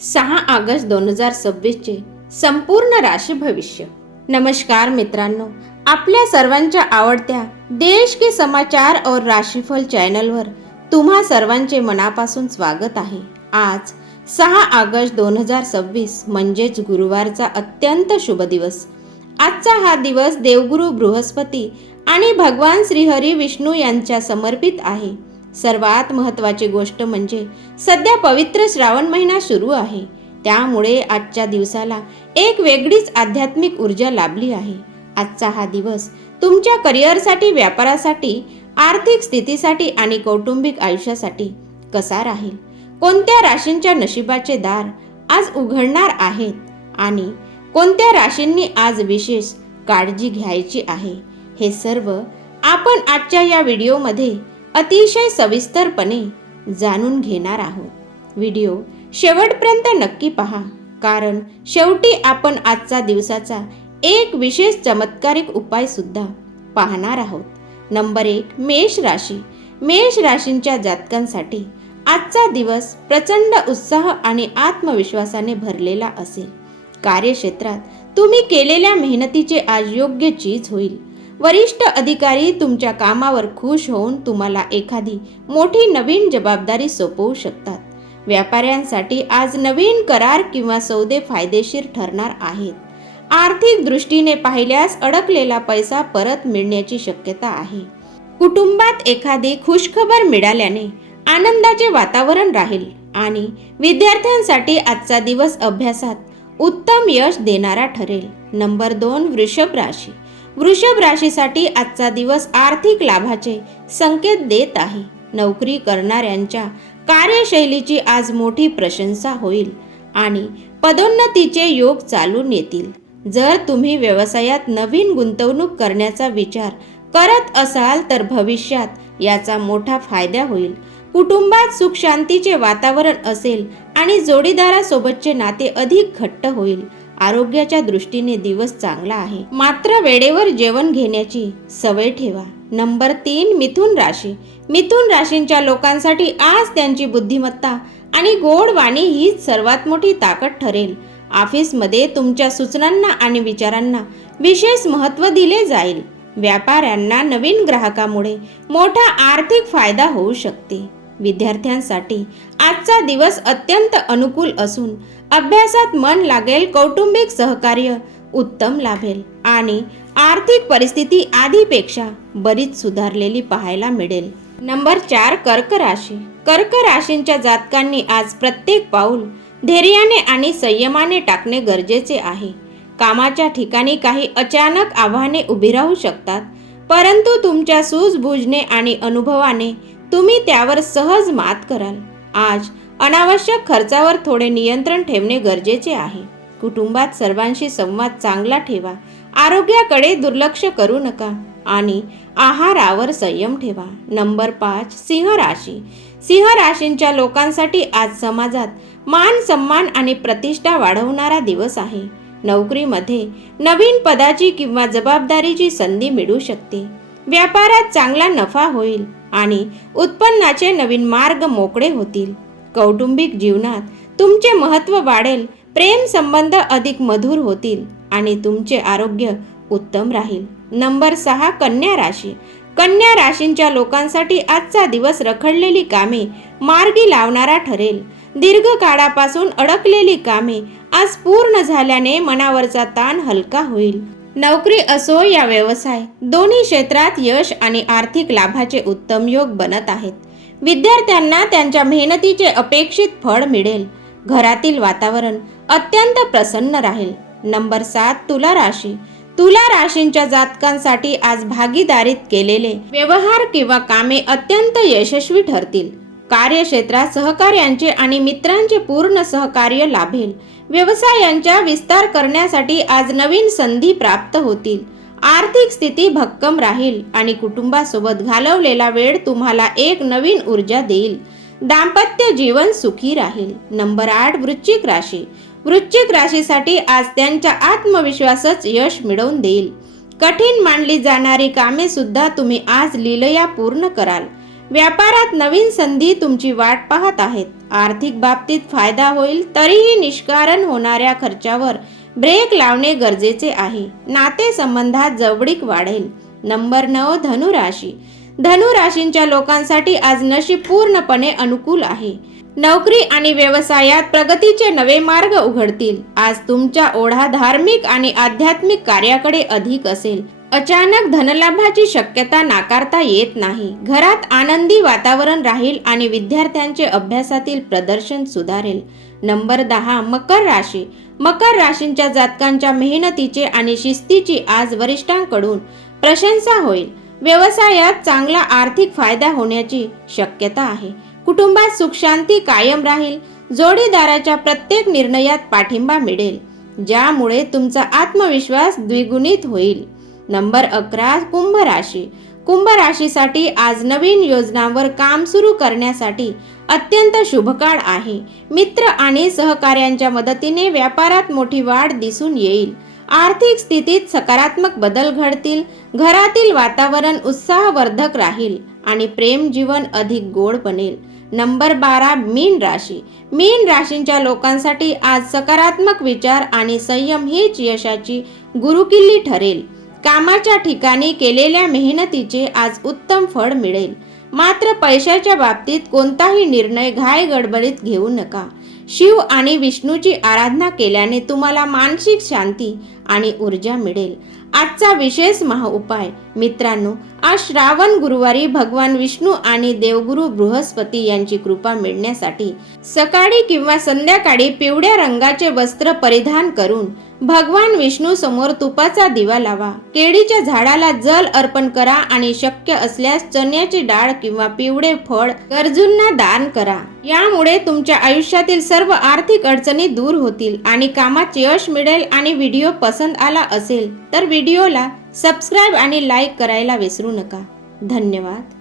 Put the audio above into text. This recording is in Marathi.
6 ऑगस्ट 2026 चे संपूर्ण राशी भविष्य। नमस्कार मित्रांनो, आपल्या सर्वांच्या आवडत्या देश के समाचार और राशीफल चॅनलवर तुम्हा सर्वांचे मनापासून स्वागत आहे। आज 6 ऑगस्ट 2026 म्हणजेच गुरुवारचा अत्यंत शुभ दिवस। आजचा हा दिवस देवगुरु बृहस्पती आणि भगवान श्रीहरी विष्णू यांच्या समर्पित आहे। सर्वात महत्त्वाची गोष्ट म्हणजे सध्या पवित्र श्रावण महिना सुरू आहे, त्यामुळे आजच्या दिवसाला एक वेगळीच आध्यात्मिक ऊर्जा लाभली आहे। आजचा हा दिवस तुमच्या करिअरसाठी, व्यापारासाठी, आर्थिक स्थितीसाठी आणि कौटुंबिक आयुष्यासाठी कसा राहील, कोणत्या राशींच्या नशिबाचे दार आज उघडणार आहेत आणि कोणत्या राशींनी आज विशेष काळजी घ्यायची आहे, हे सर्व आपण आजच्या या व्हिडिओमध्ये अतिशय सविस्तरपणे जाणून घेणार आहोत। व्हिडिओ शेवटपर्यंत नक्की पहा, कारण शेवटी आपण आजचा दिवसाचा एक विशेष चमत्कारिक उपाय सुद्धा पाहणार आहोत। नंबर 1, मेष राशी। मेष राशींच्या जातकांसाठी आजचा दिवस प्रचंड उत्साह आणि आत्मविश्वासाने भरलेला असेल। कार्यक्षेत्रात तुम्ही केलेल्या मेहनतीचे आज योग्य चीज होईल। वरिष्ठ अधिकारी तुमच्या कामावर खुश होऊन तुम्हाला एखादी मोठी नवीन जबाबदारी सोपवू शकतात। व्यापाऱ्यांसाठी आज नवीन करार किंवा सौदे फायदेशीर ठरणार आहेत। आर्थिक दृष्टीने पाहिल्यास अडकलेला पैसा परत मिळण्याची शक्यता आहे। कुटुंबात एखादी खुशखबर मिळाल्याने आनंदाचे वातावरण राहील आणि विद्यार्थ्यांसाठी आजचा दिवस अभ्यासात उत्तम यश देणारा ठरेल। नंबर 2, वृषभ राशी। वृषभ राशीसाठी आजचा दिवस आर्थिक लाभाचे संकेत देत आहे। नोकरी करणाऱ्यांच्या कार्यशैलीची आज मोठी प्रशंसा होईल आणि पदोन्नतीचे योग चालून येतील। जर तुम्ही व्यवसायात नवीन गुंतवणूक करण्याचा विचार करत असाल तर भविष्यात याचा मोठा फायदा होईल। कुटुंबात सुख शांतीचे वातावरण असेल आणि जोडीदारासोबतचे नाते अधिक घट्ट होईल। आरोग्याच्या दृष्टीने दिवस चांगला आहे, मात्र वेळेवर जेवण घेण्याची सवय ठेवा। नंबर 3, मिथुन राशी। मिथुन राशींच्या लोकांसाठी आज त्यांची बुद्धिमत्ता आणि गोड वाणी हीच सर्वात मोठी ताकद ठरेल। ऑफिसमध्ये तुमच्या सूचनांना आणि विचारांना विशेष महत्त्व दिले जाईल। व्यापाऱ्यांना नवीन ग्राहकामुळे मोठा आर्थिक फायदा होऊ शकते। विद्यार्थ्यांसाठी आजचा दिवस अत्यंत अनुकूल असून अभ्यासात मन लागेल। कौटुंबिक सहकार्य उत्तम लाभेल आणि आर्थिक परिस्थिती आधीपेक्षा बरीच सुधारलेली पाहायला मिळेल। नंबर 4, कर्क राशी। कर्क राशींच्या जातकांनी आज प्रत्येक पाऊल धैर्याने आणि संयमाने टाकणे गरजेचे आहे। कामाच्या ठिकाणी काही अचानक आव्हाने उभी राहू शकतात, परंतु तुमच्या सूझबूझने आणि अनुभवाने तुम्ही त्यावर सहज मात कराल। आज अनावश्यक खर्चावर थोडे नियंत्रण ठेवणे गरजेचे आहे। कुटुंबात सर्वांशी संवाद चांगला ठेवा। आरोग्याकडे दुर्लक्ष करू नका आणि आहारावर संयम ठेवा। नंबर 5, सिंह राशी। सिंह राशींच्या लोकांसाठी आज समाजात मान सन्मान आणि प्रतिष्ठा वाढवणारा दिवस आहे। नोकरीमध्ये नवीन पदाची किंवा जबाबदारीची संधी मिळू शकते। व्यापारात चांगला नफा होईल आणि उत्पन्नाचे नवीन मार्ग मोकळे होतील। कौटुंबिक जीवनात तुमचे महत्त्व वाढेल। प्रेम संबंध अधिक मधुर होतील आणि तुमचे आरोग्य उत्तम राहील। नंबर 6, कन्या राशी। कन्या राशींच्या लोकांसाठी आजचा दिवस रखडलेली कामे मार्गी लावणारा ठरेल। दीर्घकाळापासून अडकलेली कामे आज पूर्ण झाल्याने मनावरचा ताण हलका होईल। नोकरी असो या व्यवसाय, दोन्ही क्षेत्रात यश आणि आर्थिक लाभाचे उत्तम योग बनत आहेत। विद्यार्थ्यांना त्यांच्या मेहनतीचे अपेक्षित फळ मिळेल। घरातील वातावरण अत्यंत प्रसन्न राहील। नंबर 7, तुला राशी। तुला राशींच्या जातकांसाठी आज भागीदारीत केलेले व्यवहार किंवा कामे अत्यंत यशस्वी ठरतील। कार्यक्षेत्रात सहकार्यांचे आणि मित्रांचे पूर्ण सहकार्य लाभेल। व्यवसायांचा विस्तार करण्यासाठी आज नवीन संधी प्राप्त होतील। आर्थिक स्थिती भक्कम राहील आणि कुटुंबासोबत घालवलेला वेळ तुम्हाला एक नवीन ऊर्जा देईल। दाम्पत्य जीवन सुखी राहील। नंबर 8, वृश्चिक राशी। वृश्चिक राशीसाठी आज त्यांचा आत्मविश्वासच यश मिळवून देईल। कठीण मानली जाणारी कामे सुद्धा तुम्ही आज लीलया पूर्ण कराल। व्यापारात नवीन संधी तुमची वाट पाहत आहेत आर्थिक बाबतीत फायदा होईल, तरीही निष्कारण होणाऱ्या खर्चावर ब्रेक लावणे गरजेचे आहे. नातेसंबंधात जवळीक वाढेल. नंबर 9, धनुराशी. धनुराशींच्या लोकांसाठी आज नशीब पूर्णपणे अनुकूल आहे. नोकरी आणि व्यवसायात प्रगतीचे नवे मार्ग उघडतील. आज तुमचा ओढा धार्मिक आणि आध्यात्मिक कार्याकडे अधिक असेल. अचानक धनलाभाची शक्यता नाकारता येत नाही. घरात आनंदी वातावरण राहील आणि विद्यार्थ्यांचे अभ्यासातील प्रदर्शन सुधारेल. नंबर 10, मकर राशी. मकर राशींच्या जातकांच्या मेहनतीचे आणि शिस्तीची आज वरिष्ठांकडून प्रशंसा होईल. व्यवसायात चांगला आर्थिक फायदा होण्याची शक्यता आहे. कुटुंबात सुखशांती कायम राहील. जोडीदाराच्या प्रत्येक निर्णयात पाठिंबा मिळेल, ज्यामुळे तुमचा आत्मविश्वास द्विगुणित होईल. नंबर 11, कुंभ राशी. कुंभ राशीसाठी आज नवीन योजनांवर काम सुरू करण्यासाठी अत्यंत शुभ काळ आहे. मित्र आणि सहकाऱ्यांच्या मदतीने व्यापारात मोठी वाढ दिसून येईल. आर्थिक स्थितीत सकारात्मक बदल घडतील. घरातील वातावरण उत्साहवर्धक राहील आणि प्रेम जीवन अधिक गोड बनेल. नंबर 12, मीन राशी. मीन राशींच्या लोकांसाठी आज सकारात्मक विचार आणि संयम हीच यशाची गुरुकिल्ली ठरेल. कामाच्या ठिकाणी केलेल्या मेहनतीचे आज उत्तम फळ मिळेल. मात्र पैशाच्या बाबतीत कोणताही निर्णय घाई गडबडीत घेऊ नका. शिव आणि विष्णूची आराधना केल्याने तुम्हाला मानसिक शांती आणि ऊर्जा मिळेल. आजचा विशेष महाउपाय. मित्रांनो, आज श्रावण गुरुवारी भगवान विष्णू आणि देवगुरु बृहस्पती यांची कृपा मिळण्यासाठी सकाळी किंवा संध्याकाळी पिवळ्या रंगाचे वस्त्र परिधान करून भगवान विष्णू समोर तुपाचा दिवा लावा. केळीच्या झाडाला जल अर्पण करा आणि शक्य असल्यास चण्याची डाळ किंवा पिवळे फळ गरजूंना दान करा. यामुळे तुमच्या आयुष्यातील सर्व आर्थिक अडचणी दूर होतील आणि कामात यश मिळेल. आणि व्हिडिओ पसंत आला असेल तर व्हिडिओला सबस्क्राईब आणि लाईक करायला विसरू नका. धन्यवाद.